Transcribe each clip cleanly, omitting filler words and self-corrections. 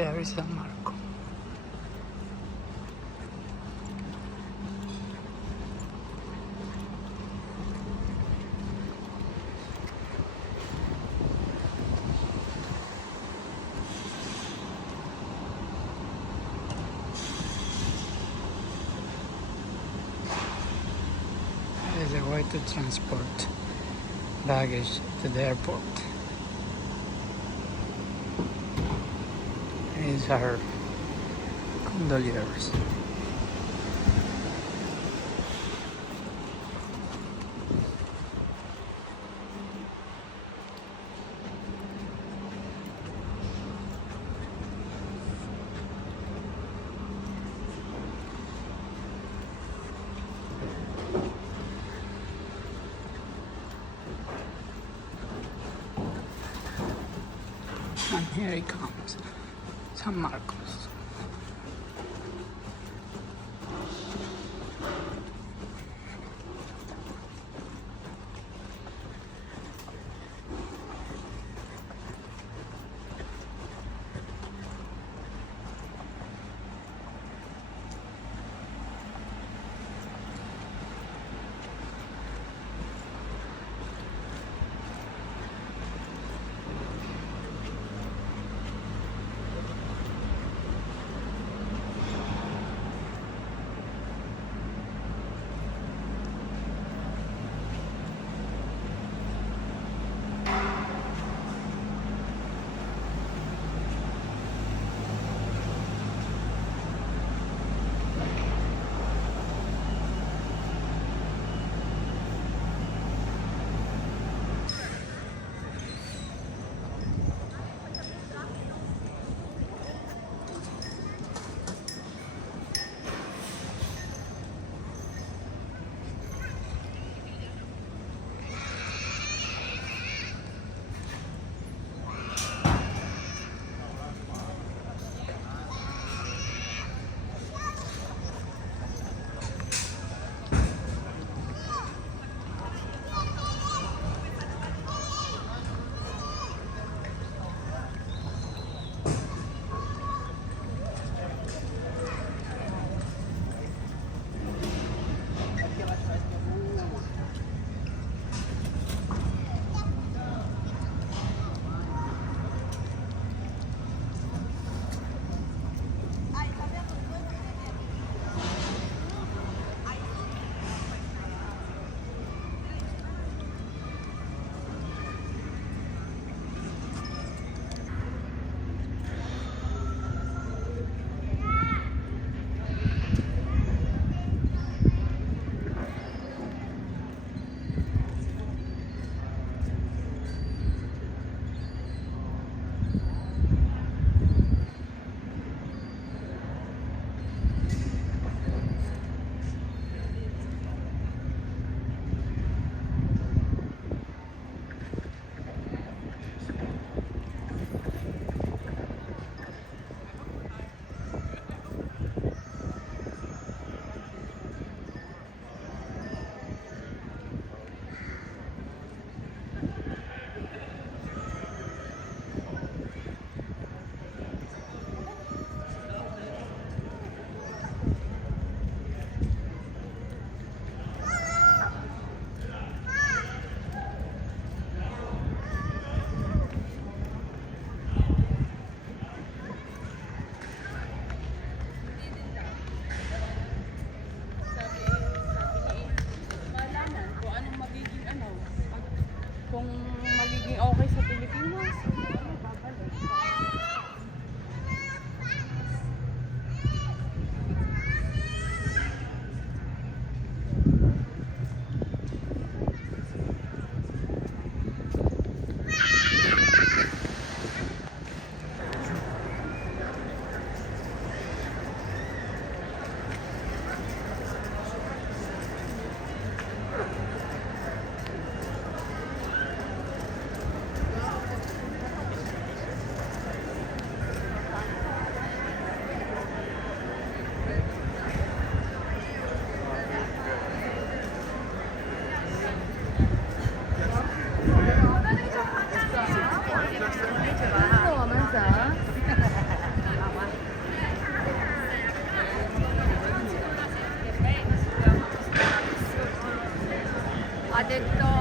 There is San Marco. There's a way to transport baggage to the airport. These are gondoliers. And here he comes, San Marcos. Ha detto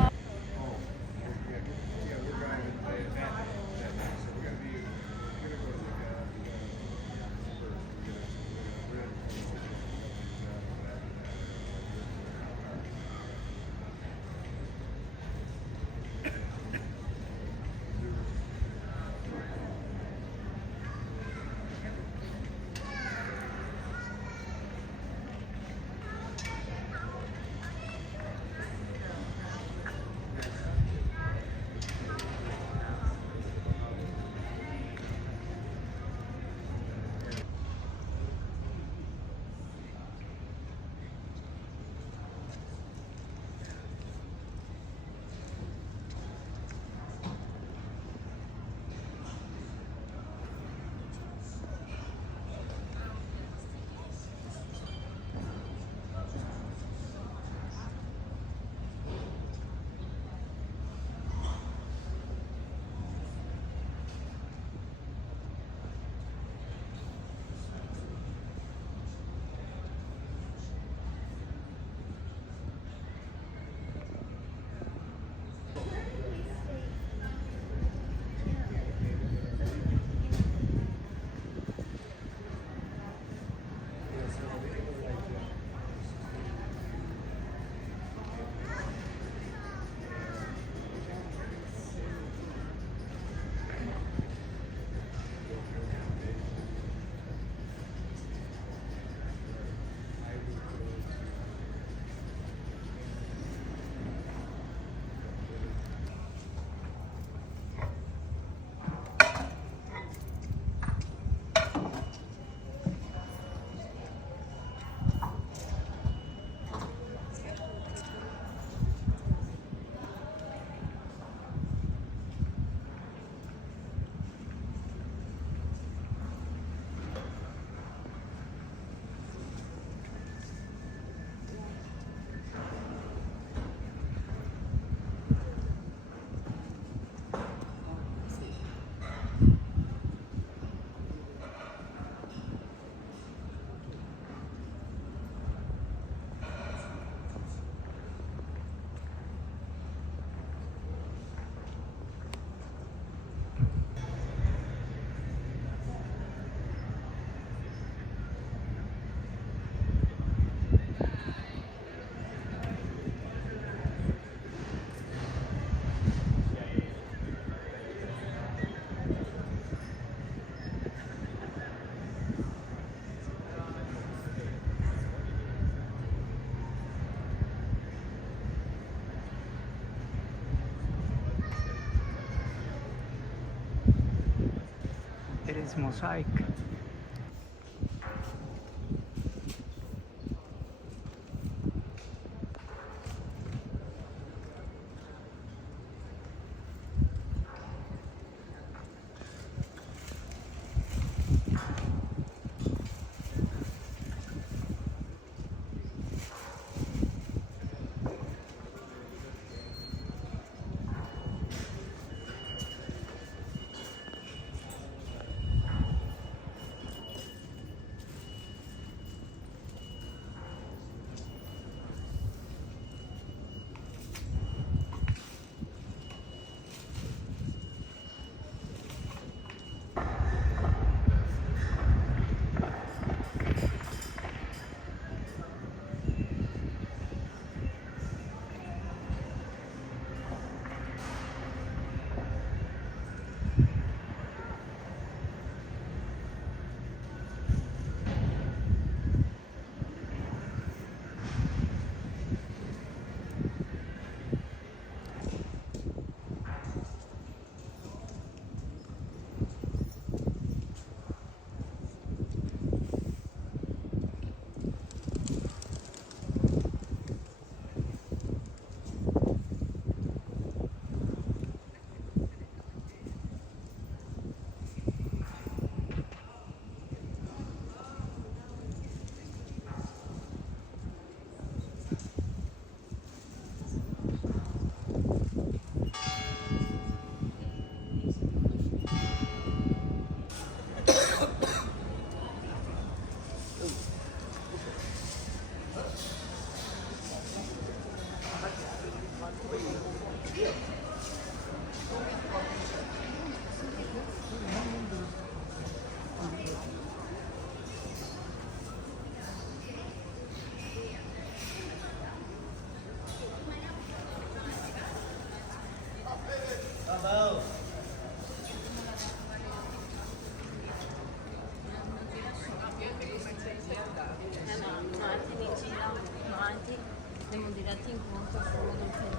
there is mosaic. 挺多的服务都可以。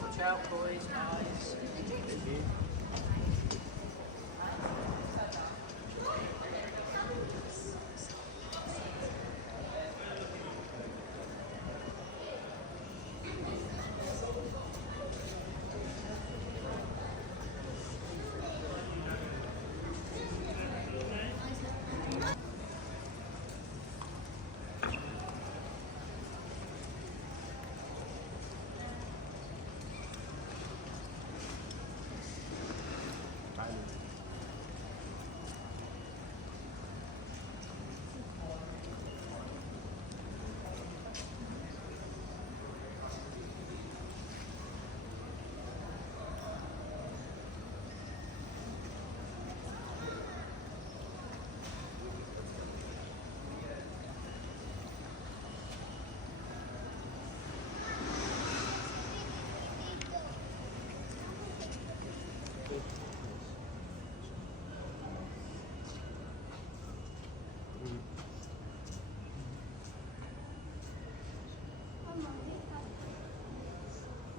Watch out, boys, eyes.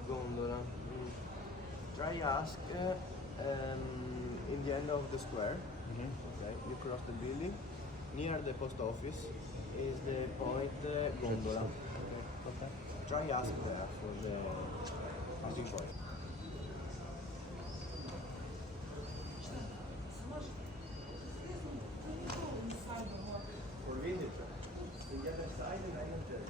Gondola. Try ask in the end of the square. Okay, you cross the building. Near the post office is the point gondola. Okay. Try ask there for the meeting point. For visitor. In the other side, and I enter.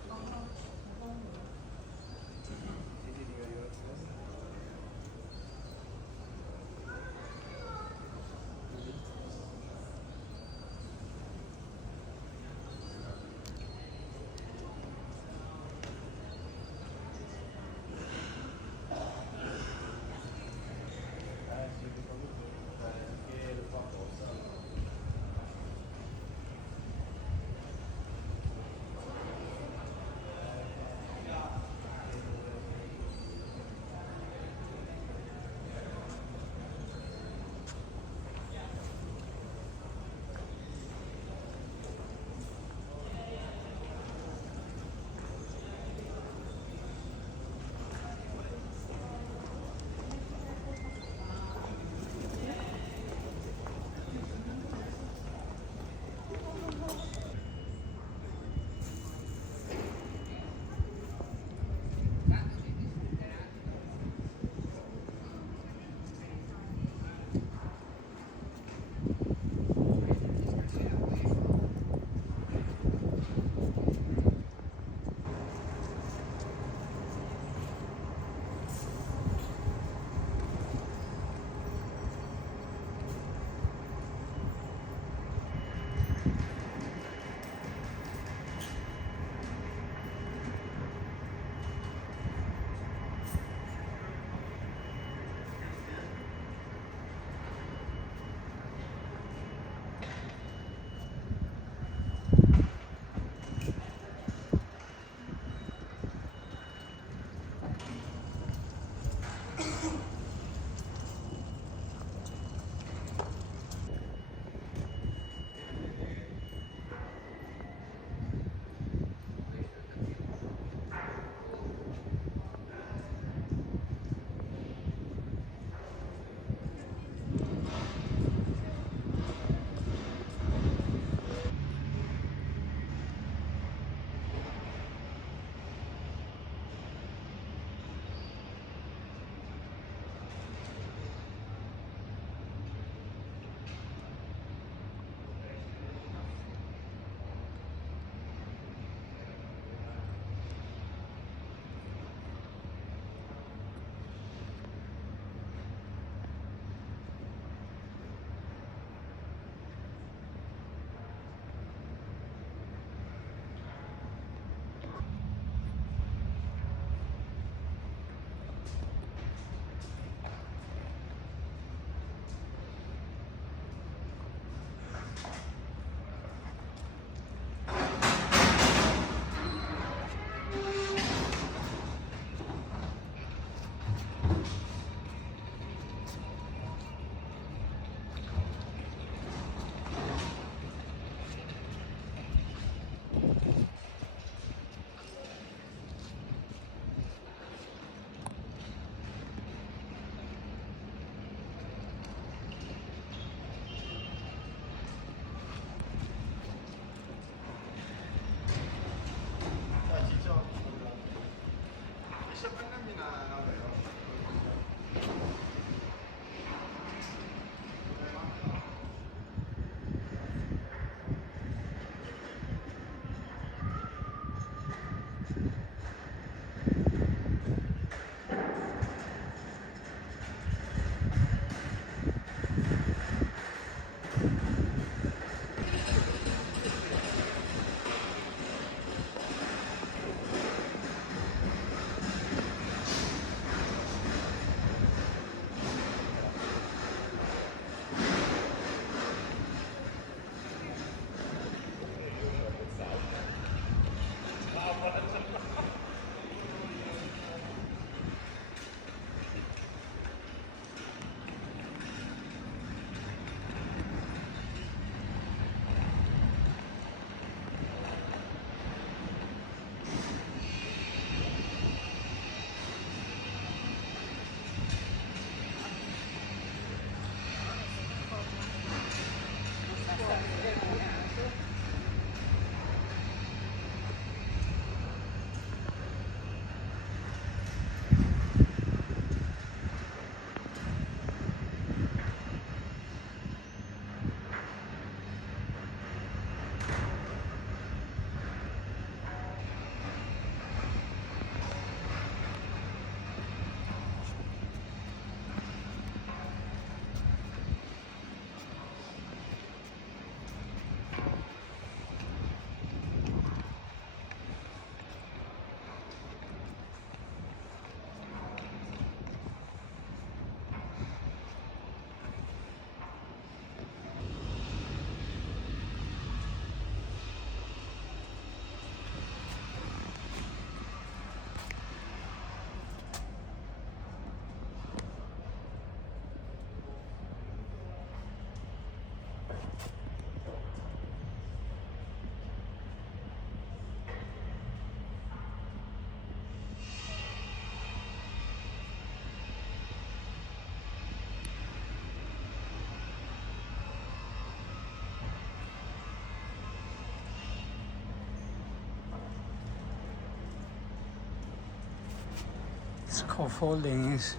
Scaffolding is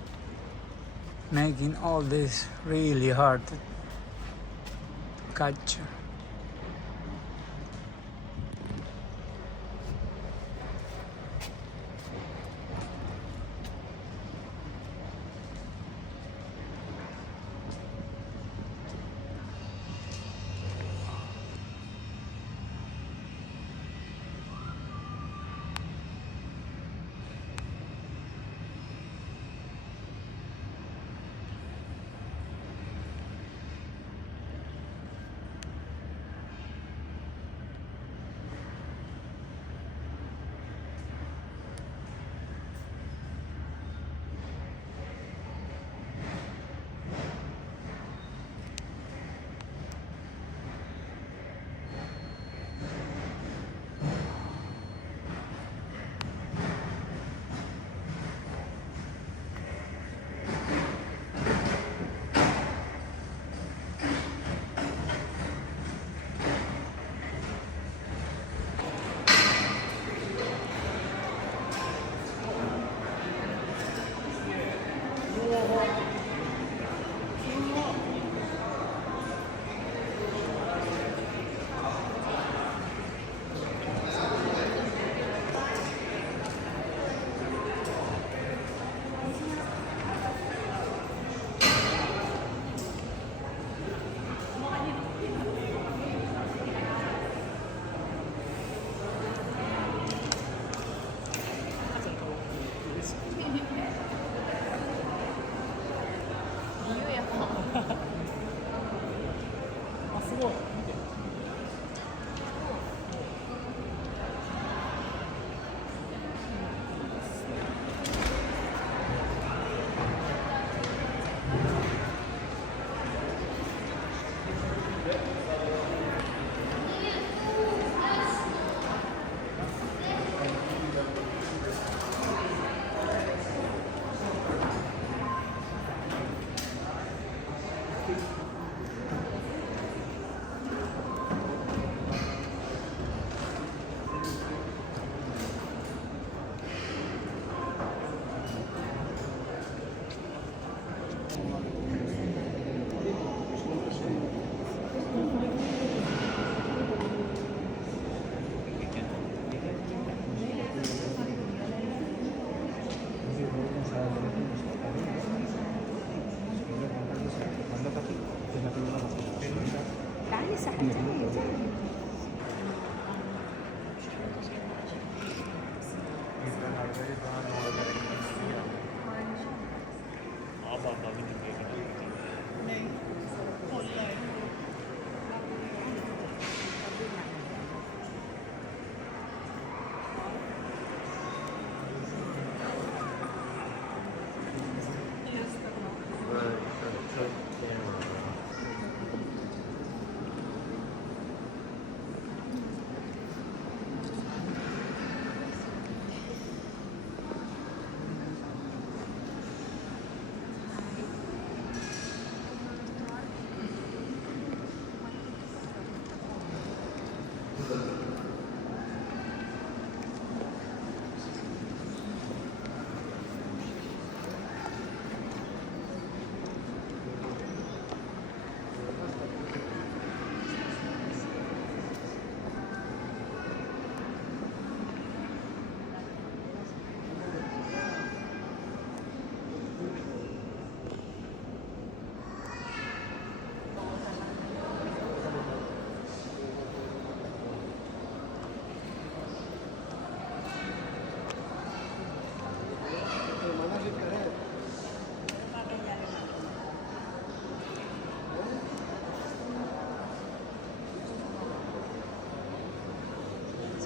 making all this really hard to catch.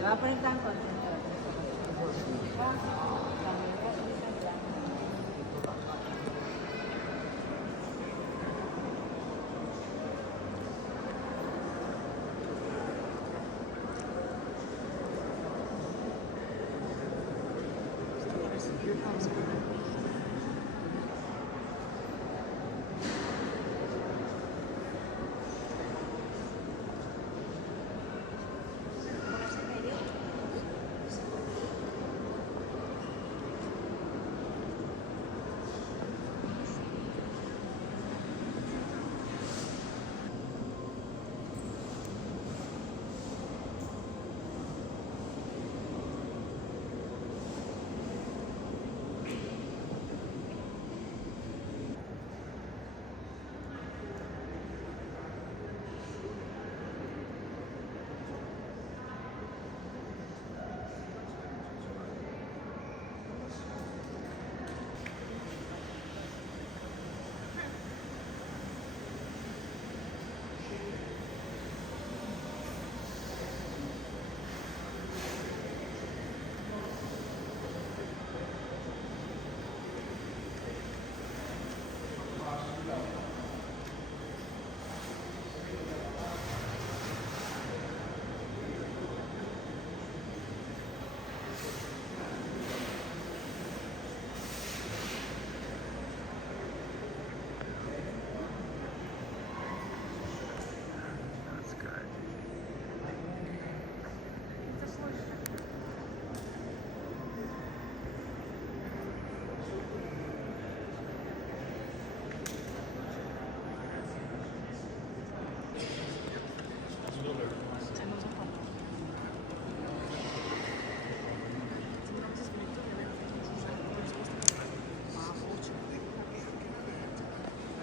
Se va a poner tan contento.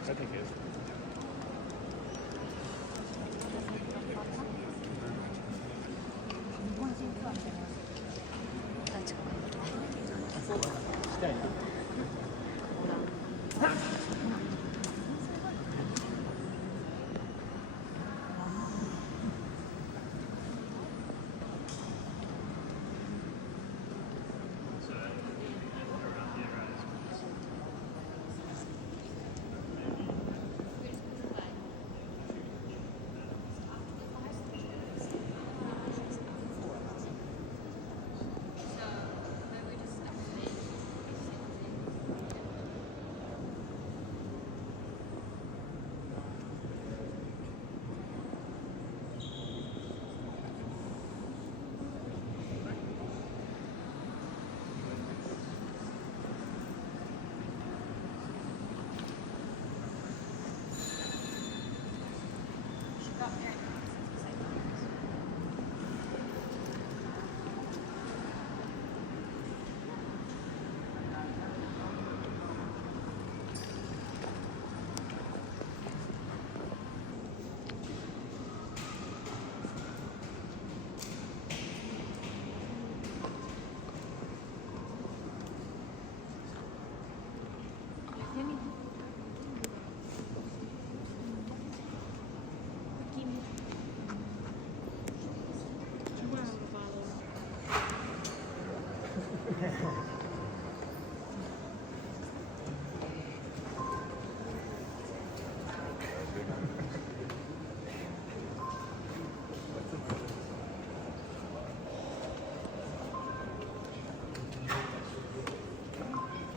I think it is. Stay.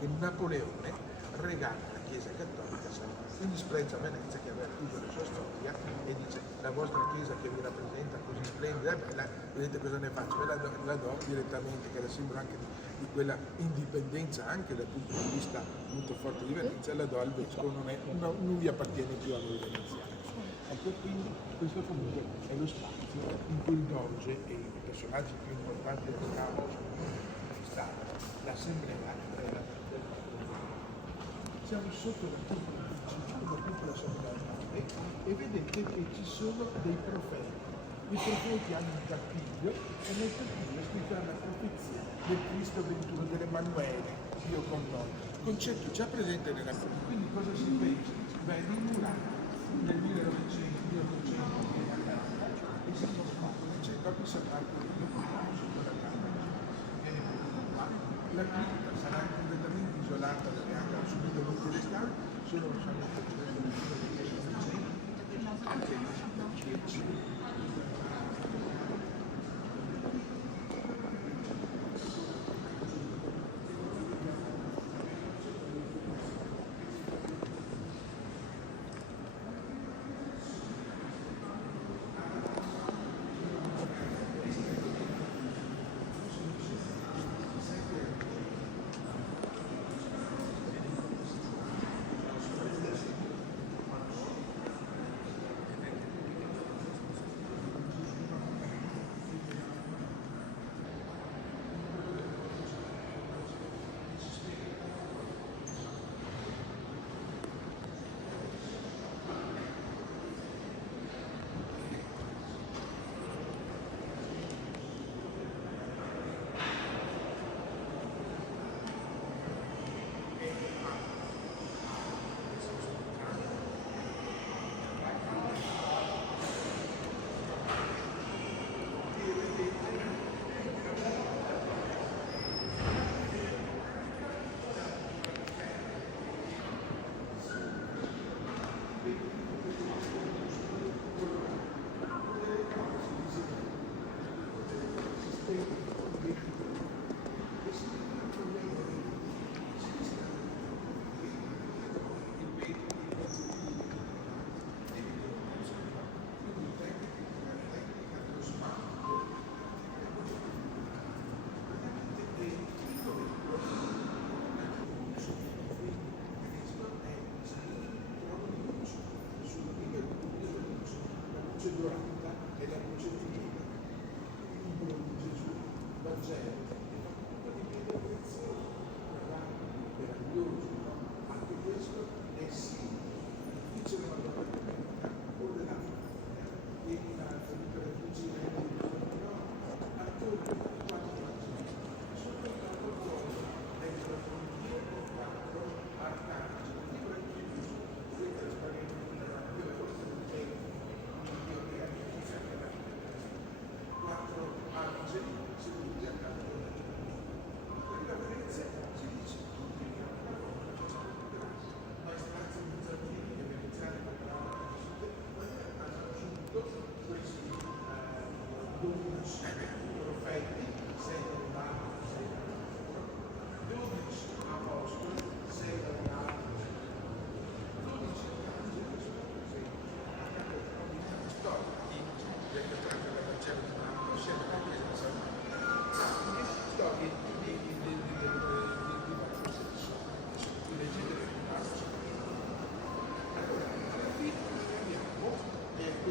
che Napoleone regala alla Chiesa Cattolica San Marco, quindi sprezza Venezia che aveva chiuso la sua storia e dice la vostra Chiesa che vi rappresenta così splendida e bella, vedete cosa ne faccio? Ve la do direttamente, che era simbolo anche di quella indipendenza anche dal punto di vista molto forte di Venezia, la do al vescovo, non vi appartiene più a noi veneziani. Ecco, quindi questo comunque è lo spazio in cui il Doge e i personaggi più importanti del Stato l'assemblea siamo sotto la piccola assemblea e vedete che ci sono dei profeti. I profeti hanno un carpiglio e nel carpiglio è scritta la profezia del Cristo venturo, dell'Emanuele, Dio con noi. Concetto già presente nella Bibbia. Quindi cosa si pensa? Beh, di Murano nel 1900 e si sono fatti, c'è dopo San Marco sotto la camera. La cripta sarà completamente isolata dalle acque, ha subito molti restauri, solo solamente anche i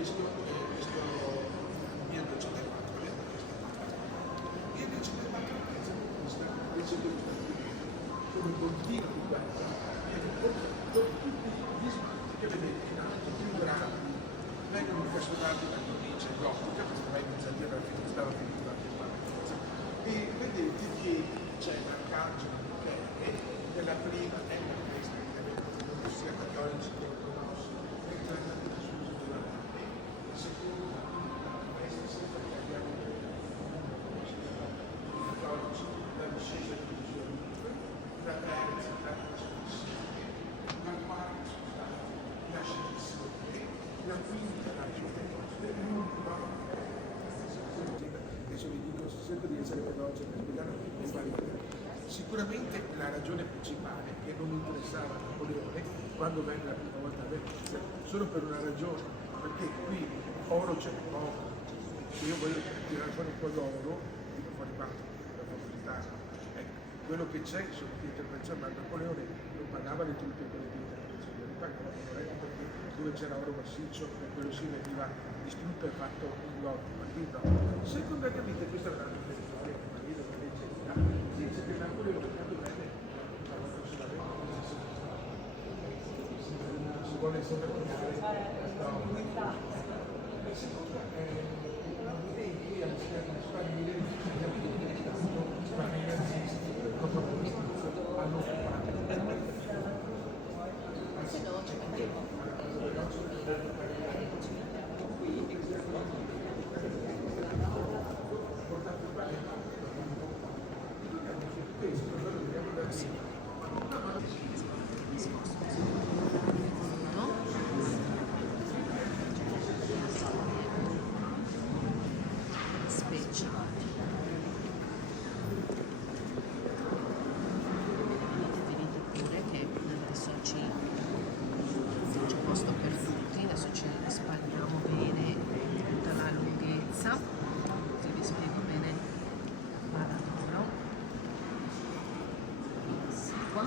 questo mio 204 vedete questa parte. Io 204 invece come continuo di guarda tutti i disegni che vedete in alto, più grandi, vengono trasformati da cornice gotica, questa vai inizia a dire stava finendo la partenza, e vedete che c'è l'arcangelo Michele della prima nella questa che sia cattolici che ortodossi, che tratta di Gesù durante la seconda questa sempre che abbiamo cattolici la discesa di Gesù, la terza la trasmissione, la quarta la scienzione, la quinta la giustizia, adesso vi dico cerco di essere veloce per spiegare e fare vedere. Sicuramente la ragione principale che non interessava a Napoleone quando venne la prima volta a Venezia, solo per una ragione, perché qui oro c'è poco, se io voglio tirare fuori un po' d'oro, dico fuori quanto, la facilità. Ecco, quello che c'è sono le intervenzioni, ma Napoleone non pagava le truppe con le intervenzioni, le pagava perché dove c'era oro massiccio, per quello si veniva distrutto e fatto un lotto, ma qui no. Secondariamente questa è una storia, ma io non leggenda, dice che Napoleone quando venne si vuole sottolineare la storia. La seconda è che alla Spagna i nazisti hanno occupato specie. Vedete pure che adesso c'è posto per tutti, adesso ci risparmiamo bene tutta la lunghezza, così vi spiego bene la lavoro. Qua.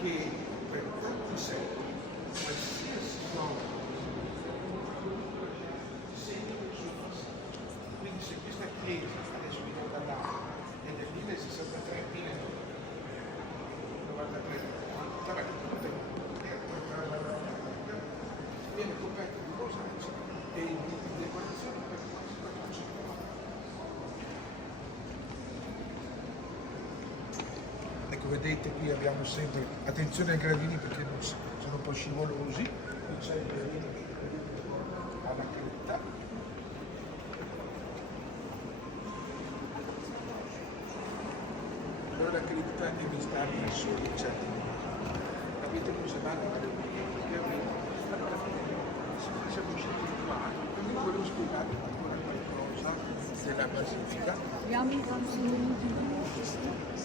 Che per tanti secoli qualsiasi cosa segna il suo passato. Quindi se questa chiesa adesso viene dall'alto è del 1063, 1093, viene coperta di mosaici e di decorazioni per quasi 400 anni. Ecco, vedete qui abbiamo sempre, attenzione ai gradini perché non sono un po' scivolosi, qui c'è il gradino che ha la cresta. Allora la cresta deve stare al sole in certi momenti. Avete conservato la allora siamo usciti qua, quindi volevo spiegarvi ancora qualcosa della basilica.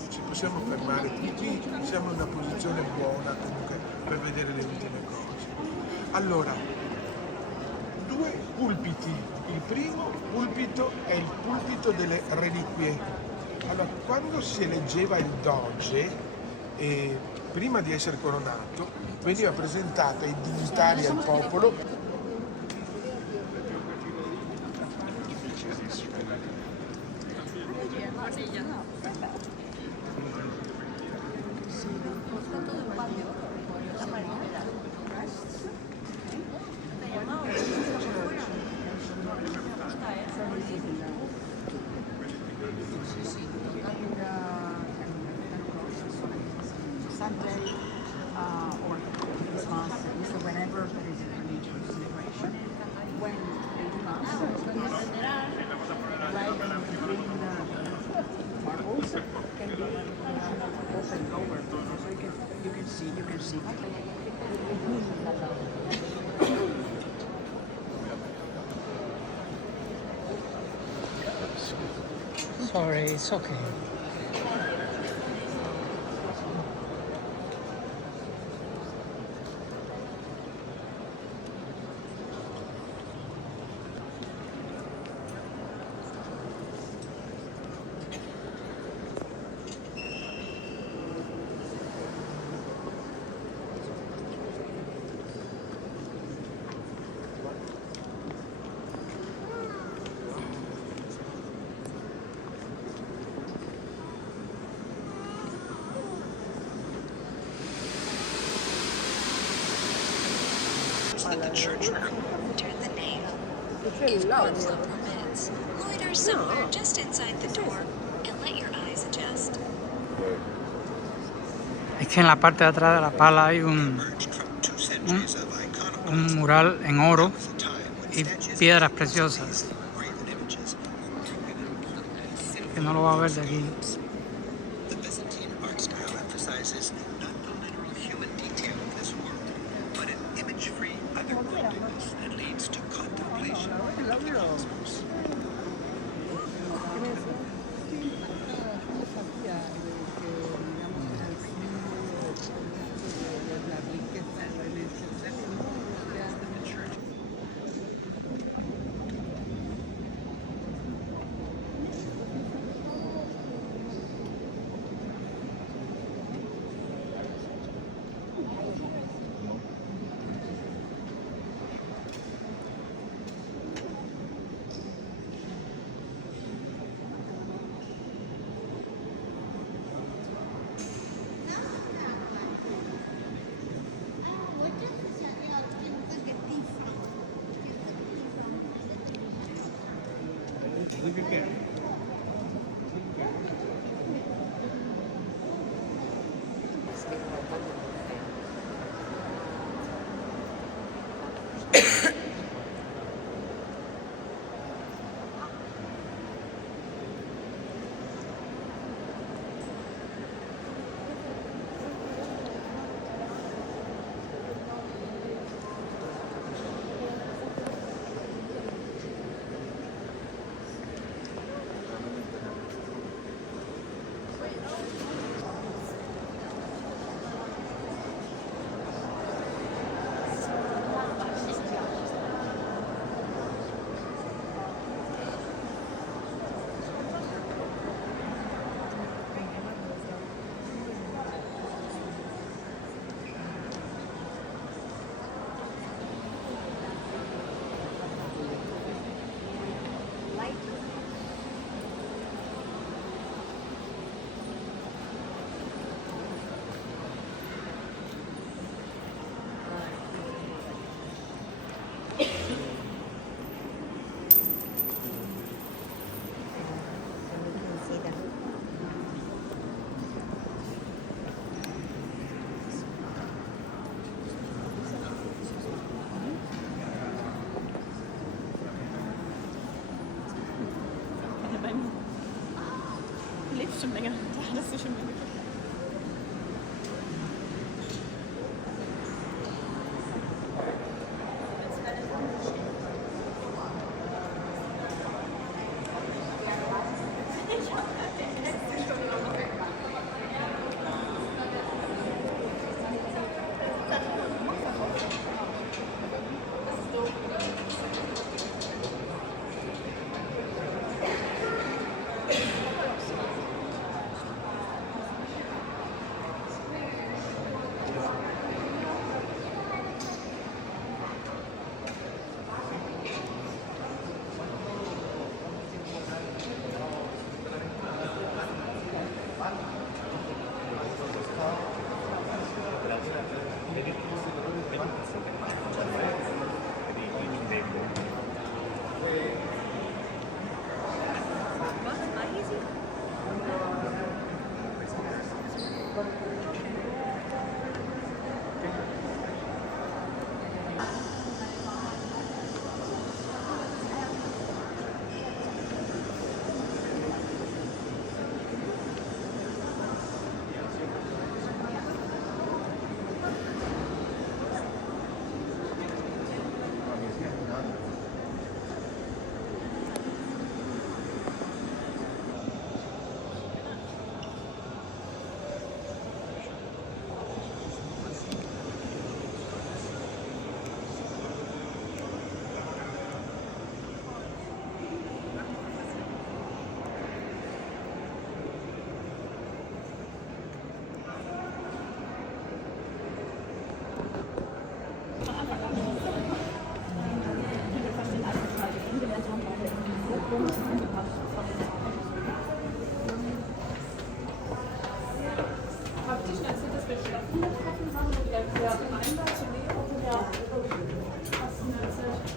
Ci possiamo fermare tutti, siamo in una posizione buona comunque per vedere le ultime cose. Allora, due pulpiti. Il primo pulpito è il pulpito delle reliquie. Allora, quando si eleggeva il doge, prima di essere coronato, veniva presentata ai dignitari e al popolo Sunday or Christmas, so whenever there is a religious celebration, when they do not red and green marbles can be opened over, so you can see. Sorry, it's okay. In the church room. Turn the name. If overflow permits, loiter somewhere just inside the door and let your eyes adjust. Es que en la parte de atrás de la pala hay un mural en oro y piedras preciosas que no lo va a ver de aquí. The Byzantine art style emphasizes not the literal human detail of this world, but an image-free otherworldliness that leads to contemplation of the cosmos.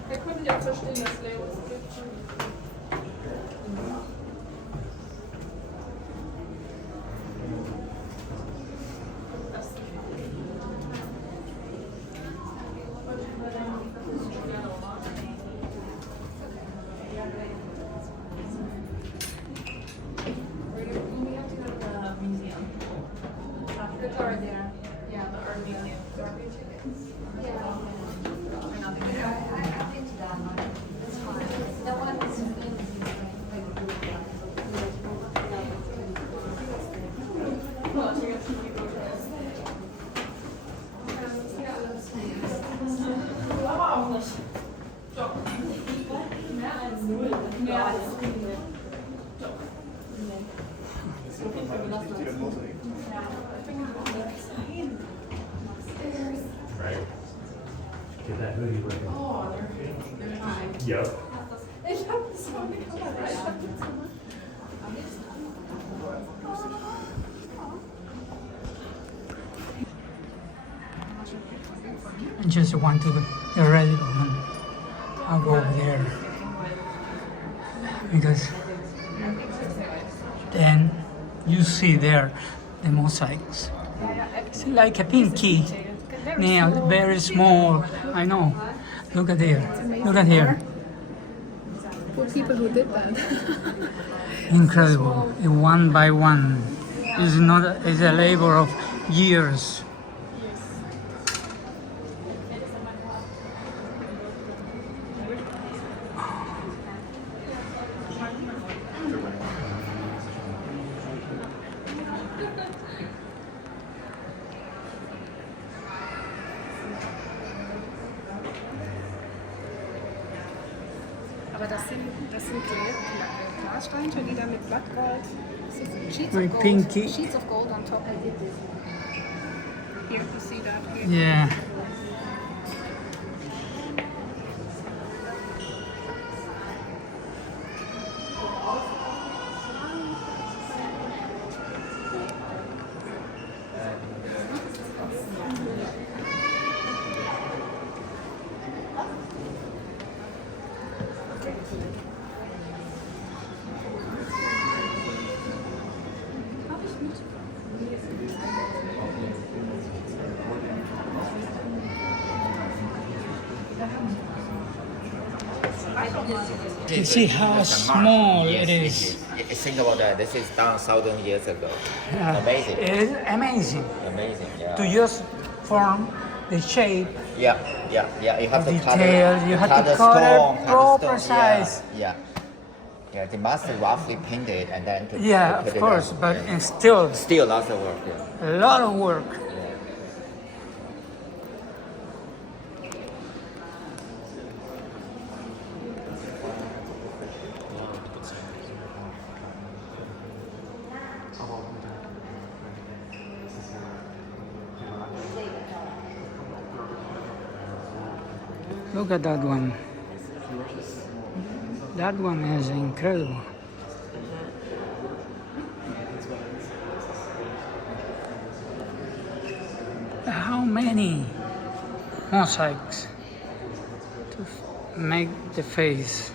Wir konnten ja verstehen, dass Leo es gibt. It's already there. Yeah, the Armenian garbage. Yeah. I've been to that one. It's fine. The one is Aber auch nicht. Doch. Mehr als null. Mehr als null. Doch. Get that hoodie looking. Oh, they're fine. Yep. Ich hab das so eine Kamera. Ich hab das gemacht. I just want to get ready and I'll go over there because then you see there the mosaics. It's like a pinky nail, very small. I know. Look at there. Look at here. for people who did that. Incredible. One by one. It's not. It's a labor of years. Aber das sind Glassteinchen, die da mit Blattgold. Sheets My of gold. pinky. Sheets of gold on top. I did this. Here, you see that here. Yeah. You see how small it is. Think about that. This is done 1,000 years ago. Amazing. It is amazing Amazing. Yeah. to just form the shape, Yeah. You have to cut details. You have to cut it proper size. Yeah. They must roughly paint it and then to Yeah, to put of it course, on. but Yeah. it's still Still lots of work. Yeah. a lot of work. Look at that one. That one is incredible. How many mosaics to make the face.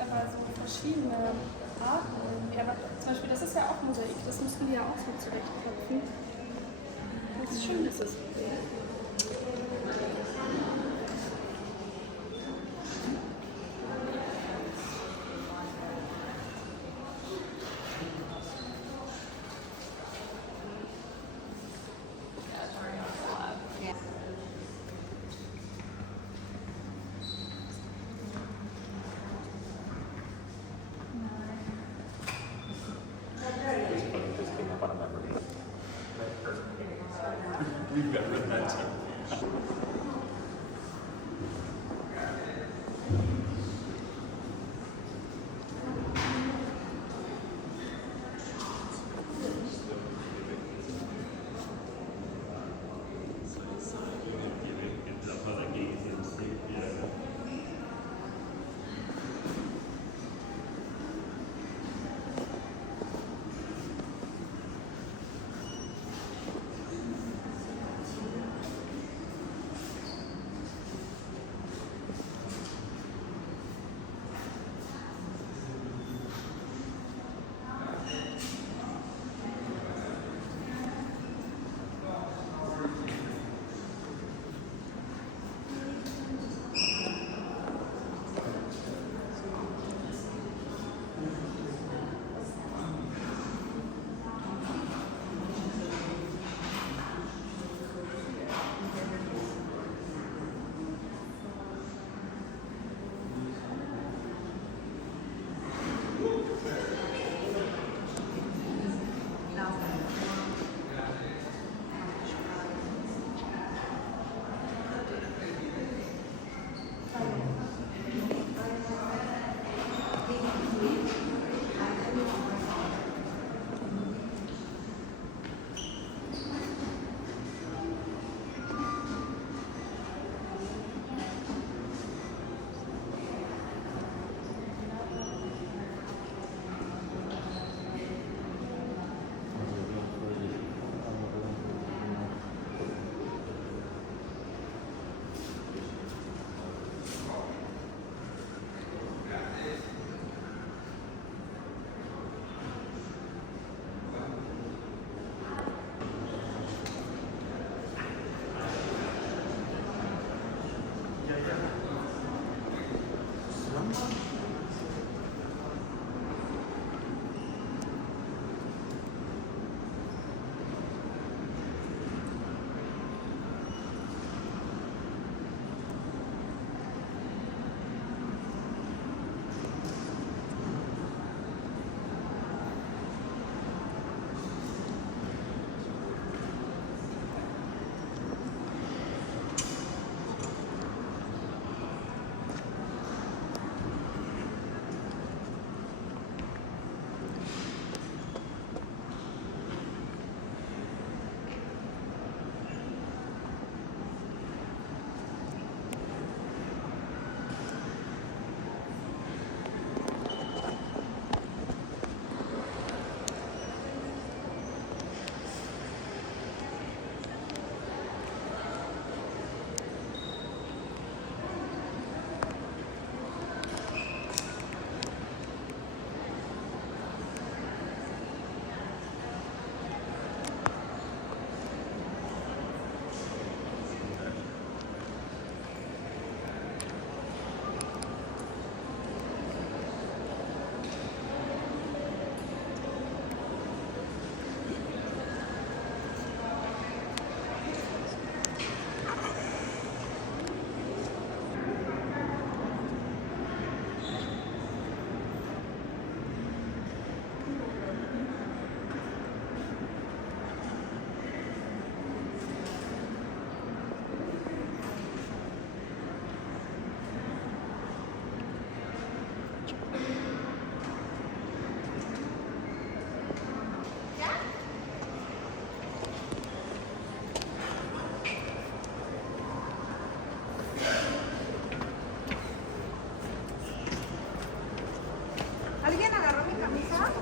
Aber so verschiedene Arten irgendwie. Aber zum Beispiel, das ist ja auch Mosaik, das müssten die ja auch so zurechtköpfen. Das ist schön, dass es. We've got rid of that too.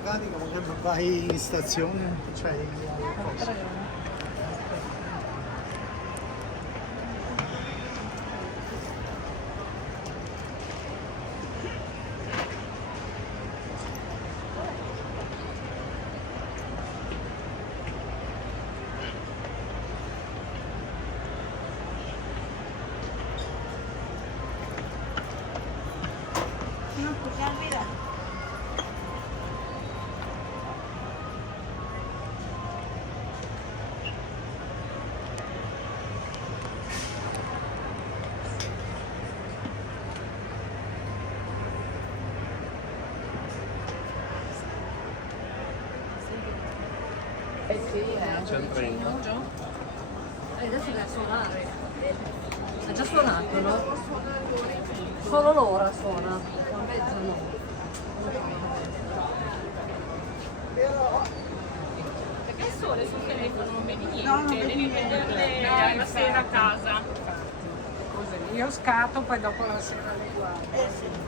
pratica magari vai in stazione, cioè C'è il treno. Adesso deve suonare. Ha già suonato, no? Solo l'ora suona. Invece no. Perché il sole sul telefono non vedi niente, devi vederle la sera a casa. Così, io scatto, poi dopo la sera le guardo.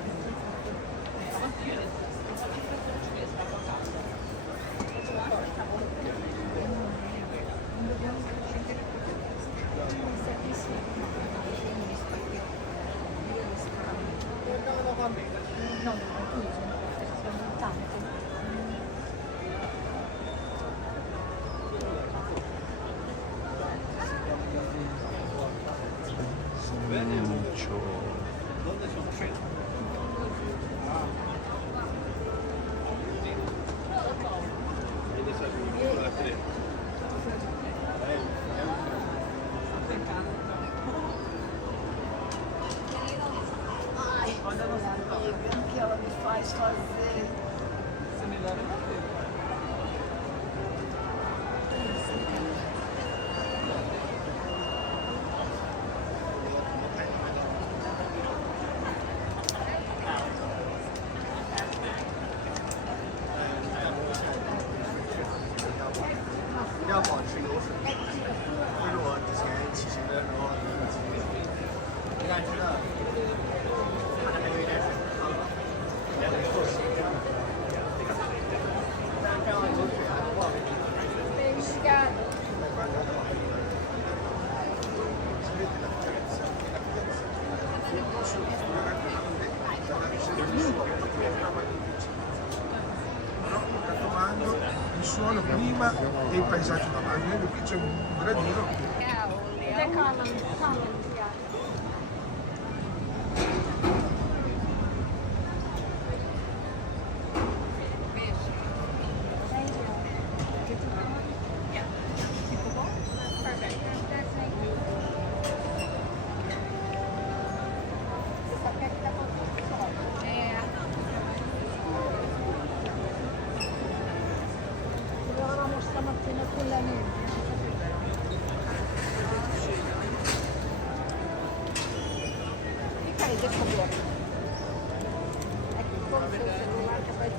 Il suono prima e il paesaggio davanti. Qui c'è un gradino. Stamattina con la nebbia. Ecco, forse il cellulare che fai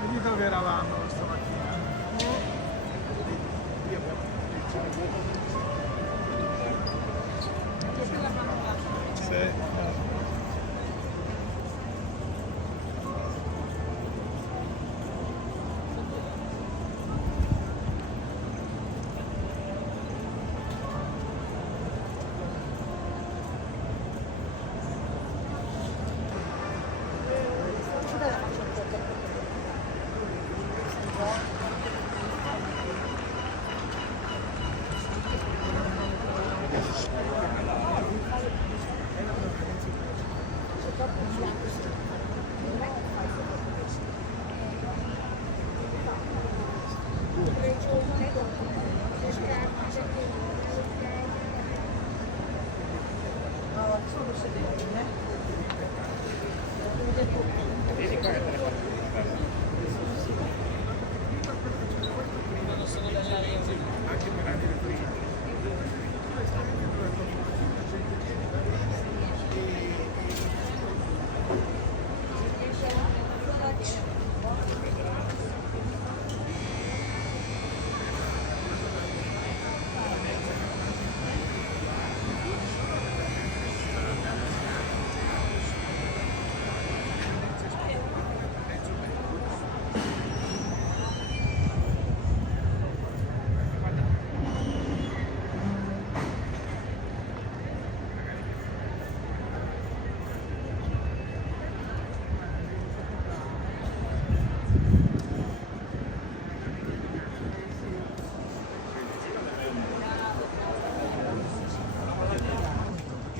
Vedi dove eravamo stamattina? Sì.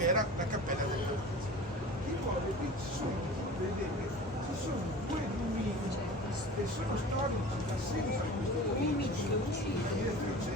era la cappella del Battesimo. Di nuovo qui vedete, ci sono due lumini che sono storici da sempre, questi lumini di 1300.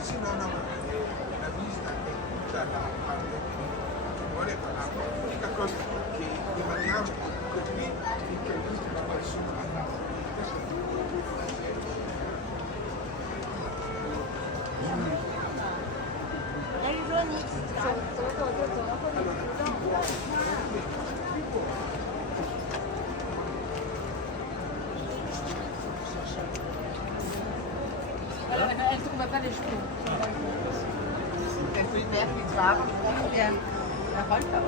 Sì, no, la visita è tutta la parte che vuole parlare. L'unica cosa che rimaniamo qui è che la persona En toen ben ik schoen. En toen ben ik iets water. Ja, dat gaat wel.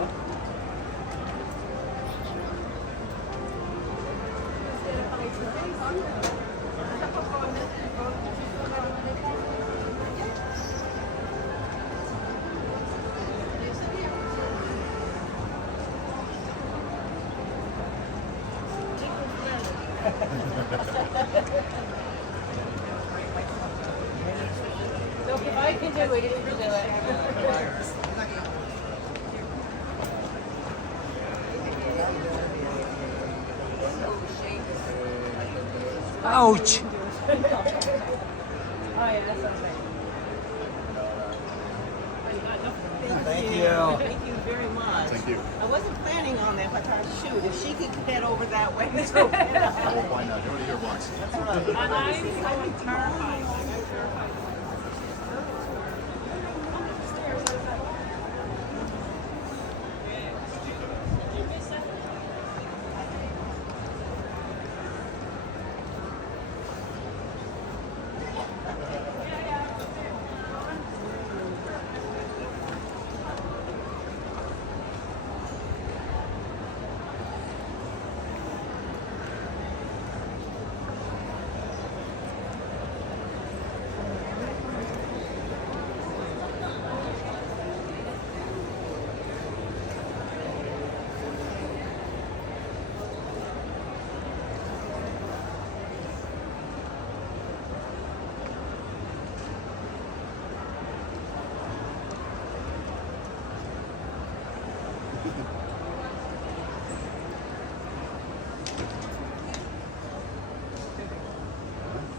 Look, if I can do it, you can do it. Ouch! Oh yeah, that's okay. Thank you. Thank you very much. Thank you. I wasn't planning on that, but shoot, if she could head over that way. So, Oh, why not? Go to your once. I'm terrified.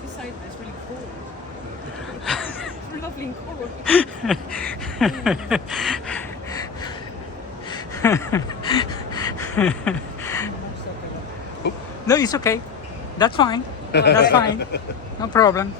This side is really cool. It's lovely and cool. No, it's okay. That's fine. That's fine. No problem.